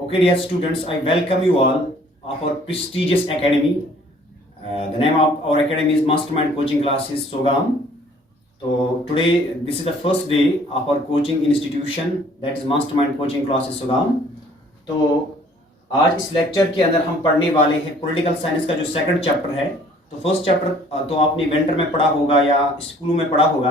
Okay, dear students, I welcome you all of our prestigious academy. The name of our academy is Mastermind Coaching Classes Sogam. So today, this is the first day of our coaching institution, that is Mastermind Coaching Classes Sogam. तो आज इस lecture के अंदर हम पढ़ने वाले हैं political science का जो सेकंड चैप्टर है। तो फर्स्ट चैप्टर तो आपने इवेंटर में पढ़ा होगा या स्कूलों में पढ़ा होगा,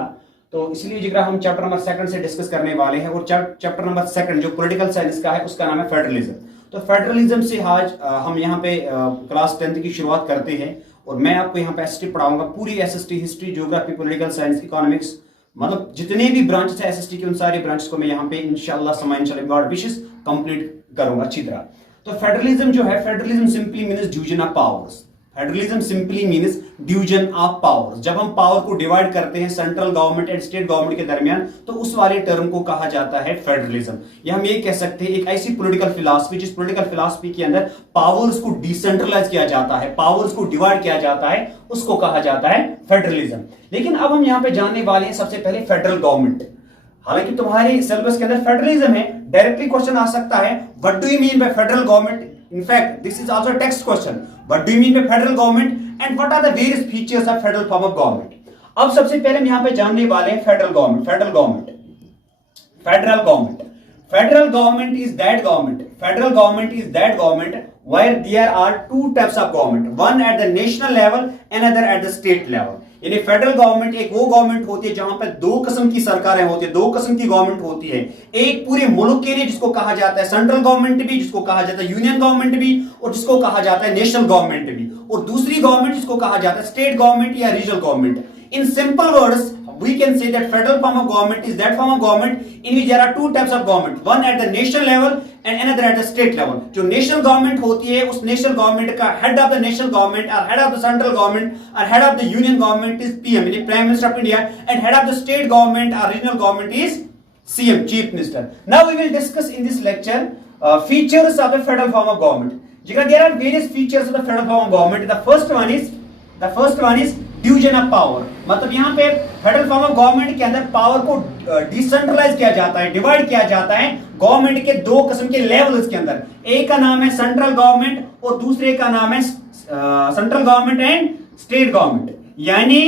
तो इसलिए जिक्र हम चैप्टर नंबर सेकंड से डिस्कस करने वाले हैं। और चैप्टर नंबर सेकंड जो पॉलिटिकल साइंस का है उसका नाम है फेडरलिज्म। तो फेडरलिज्म से आज हम यहाँ पे क्लास 10th की शुरुआत करते हैं और मैं आपको यहाँ पे एसएसटी पढ़ाऊंगा, पूरी SST history, geography, political science, economics, मतलब जितने भी ब्रांचेस है एसएसटी के उन सारी ब्रांचेस को मैं यहाँ पे इंशाल्लाह समाइंशाल्लाह गॉड विशेस कंप्लीट करूंगा अच्छी तरह। तो फेडरलिज्म जो है, federalism simply means division of powers. Federalism simply means division of powers. जब हम पावर को डिवाइड करते हैं central government and state government के दरमियान, तो उस वाले टर्म को कहा जाता है फेडरलिज्म। या हम ये कह सकते हैं एक ऐसी पॉलिटिकल फिलॉसफी जिस पॉलिटिकल फिलॉसफी के अंदर पावर्स को डिसेंट्रलाइज किया जाता है, पावर्स को डिवाइड किया जाता है, उसको कहा जाता है फेडरलिज्म। लेकिन अब हम यहाँ पे जानने वाले हैं सबसे पहले फेडरल गवर्नमेंट। हालांकि तुम्हारे सिलेबस के अंदर फेडरलिज्म है, डायरेक्टली क्वेश्चन आ सकता है what do you mean by federal government. In fact, this is also a text question. What do you mean by federal government and what are the various features of federal form of government? अब सबसे पहले हम यहाँ पे जानने वाले हैं federal government. Federal government, federal government, federal government is that government, federal government is that government where there are two types of government, one at the national level, another at the state level. यानी federal government एक वो government होती है जहां पर दो किस्म की सरकारें होती है, दो किस्म की गवर्नमेंट होती है। एक पूरे मुल्क के लिए जिसको कहा जाता है सेंट्रल गवर्नमेंट भी, जिसको कहा जाता है यूनियन गवर्नमेंट भी, और जिसको कहा जाता है नेशनल गवर्नमेंट भी, और दूसरी गवर्नमेंट जिसको कहा जाता है स्टेट गवर्नमेंट या regional government. In simple words we can say that federal form of government is that form of government in which there are two types of government, one at the national level and another at the state level. जो national government होती है उस national government का head of the national government or head of the central government or head of the union government is PM, यानी Prime Minister of India, and head of the state government or regional government is CM, Chief Minister. Now we will discuss in this lecture features of the federal form of government. There are various features of the federal form of government. The first one is division of power. मतलब यहाँ पे federal form of government के अंदर power को decentralise किया जाता है, divide किया जाता है गवर्नमेंट के दो किस्म के लेवल्स के अंदर। एक का नाम है सेंट्रल गवर्नमेंट और दूसरे का नाम है central government and state government. यानी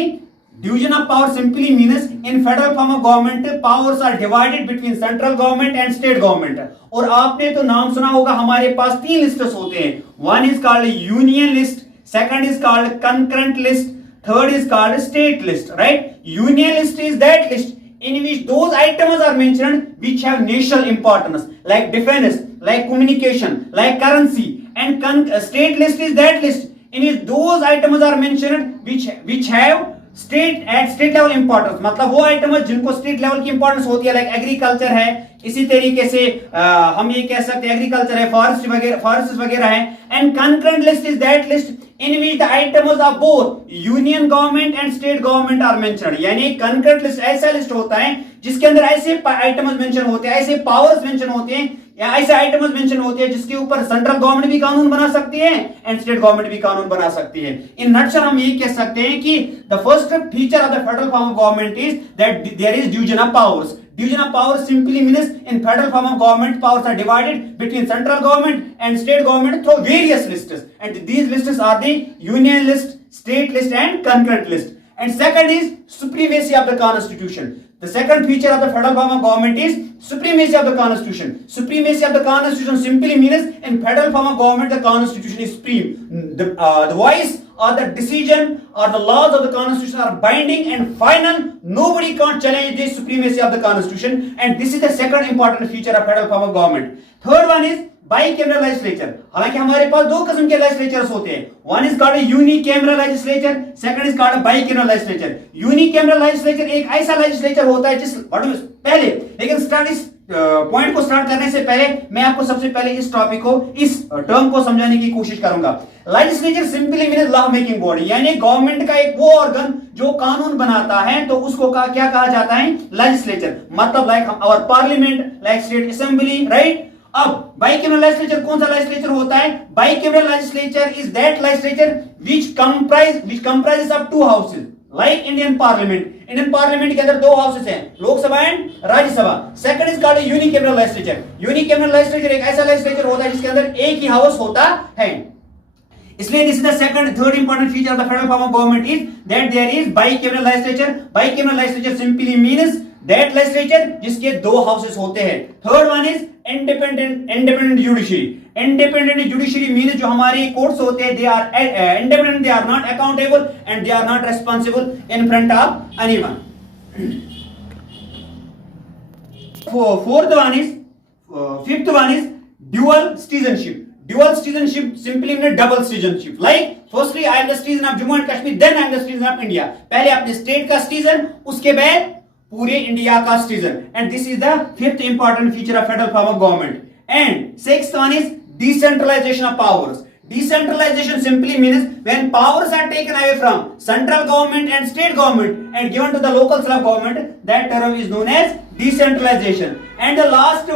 division of power simply means in federal form of government powers are divided between central government and state government. और आपने तो नाम सुना होगा, हमारे पास तीन लिस्ट्स होते हैं। One is called union list, second is called concurrent list, third is called state list, right? Union list is that list in which those items are mentioned which have national importance, like defense, like communication, like currency, and state list is that list in which those items are mentioned which have state level importance। मतलब वो items जिनको state level की importance होती है, like agriculture है, इसी तरीके से हम ये कह सकते हैं एग्रीकल्चर है, फॉरेस्ट वगैरह है। And concurrent list is that list in which the items of both union government and state government are mentioned। यानी कंकरेंट लिस्ट ऐसा लिस्ट होता है जिसके अंदर ऐसे आइटम्स मेंशन होते हैं, ऐसे पावर्स मेंशन होते हैं या ऐसे आइटम्स मेंशन होते हैं जिसके ऊपर सेंट्रल गवर्नमेंट भी कानून बना सकती है एंड स्टेट गवर्नमेंट भी कानून बना सकती है। इन नटशल हम ये कह सकते हैं कि the first feature of the federal form of government is that there is division of powers. Division of power simply means in federal form of government powers are divided between central government and state government through various lists, and these lists are the union list, state list and concurrent list. And second is supremacy of the constitution. The second feature of the federal form of government is supremacy of the constitution. Supremacy of the constitution simply means in federal form of government the constitution is supreme. The voice or the decision or the laws of the constitution are binding and final. Nobody can't challenge the supremacy of the constitution, and this is the second important feature of federal form of government. Third one is bicameral legislature. हालांकि हमारे पास दो किस्म के legislatures होते हैं, one is called unicameral legislature, second is called bicameral legislature. Unicameral legislature एक ऐसा legislature होता है जिस पहले, लेकिन स्टडीज पॉइंट को स्टार्ट करने से पहले मैं आपको सबसे पहले इस टॉपिक को, इस टर्म को समझाने की कोशिश करूंगा। Legislature simply means law making body, यानी गवर्नमेंट का एक वो ऑर्गन जो कानून बनाता है, तो उसको क्या कहा जाता है? लेजिस्लेचर। मतलब like our parliament, like state assembly, right? अब बाइकैमरल लेजिस्लेचर कौन सा लेजिस्लेचर होता है? Bicameral legislature is that legislature which comprises of two houses, like Indian parliament. Indian parliament के अंदर दो हाउसेस हैं, Lok Sabha and Rajya Sabha. Second is called unicameral legislature. Unicameral legislature एक ऐसा लेजिस्लेचर होता है जिसके अंदर एक ही हाउस होता है। इसलिए this is the second third important feature of the federal form of government is that there is bicameral legislature. Bicameral legislature simply means that legislature जिसके दो हाउसेस होते हैं। Third one is independent judiciary. Independent judiciary means जो हमारे courts होते हैं, they are independent, they are not accountable and they are not responsible in front of anyone. Fifth one is dual citizenship. Dual citizenship simply means double citizenship. Like firstly I am the citizen of Jammu and Kashmir, then I am the citizen of India. पहले अपने state का citizen, उसके बाद पूरे India का citizen. And this is the fifth important feature of federal form of government. And sixth one is decentralization of powers. Decentralization simply means when powers are taken away from central government and state government and given to the local self-government, that term is known as decentralization. And the last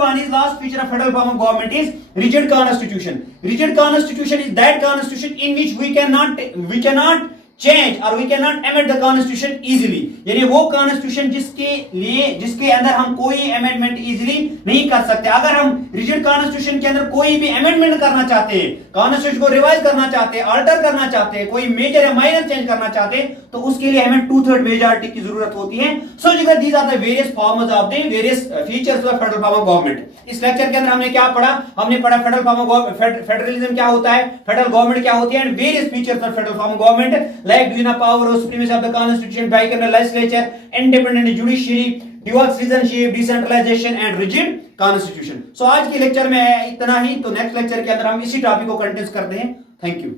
feature of federal form of government is rigid constitution. Rigid constitution is that constitution in which we cannot change or we cannot amend the constitution easily. यानी वो constitution जिसके अंदर हम कोई amendment easily नहीं कर सकते। अगर हम rigid constitution के अंदर कोई भी amendment करना चाहते हैं, constitution को revise करना चाहते हैं, alter करना चाहते हैं, कोई major या minor change करना चाहते हैं, तो उसके लिए हमें 2/3 majority की जरूरत होती है। So these are the various forms of the various features of federal form of government. इस लेक्चर के अंदर हमने क्या पढ़ा? हमने पढ़ा फेडरल फॉर्म ऑफ फेडरलिज्म क्या होता है, फेडरल गवर्नमेंट क्या होती है, and various features of federal form of government like division of power, supremacy of the constitution, bicameral legislature, independent judiciary, dual citizenship, decentralization and rigid constitution. So आज के lecture में इतना ही। तो नेक्स्ट लेक्चर के अंदर हम इसी टॉपिक को कंटिन्यू करते हैं। Thank you.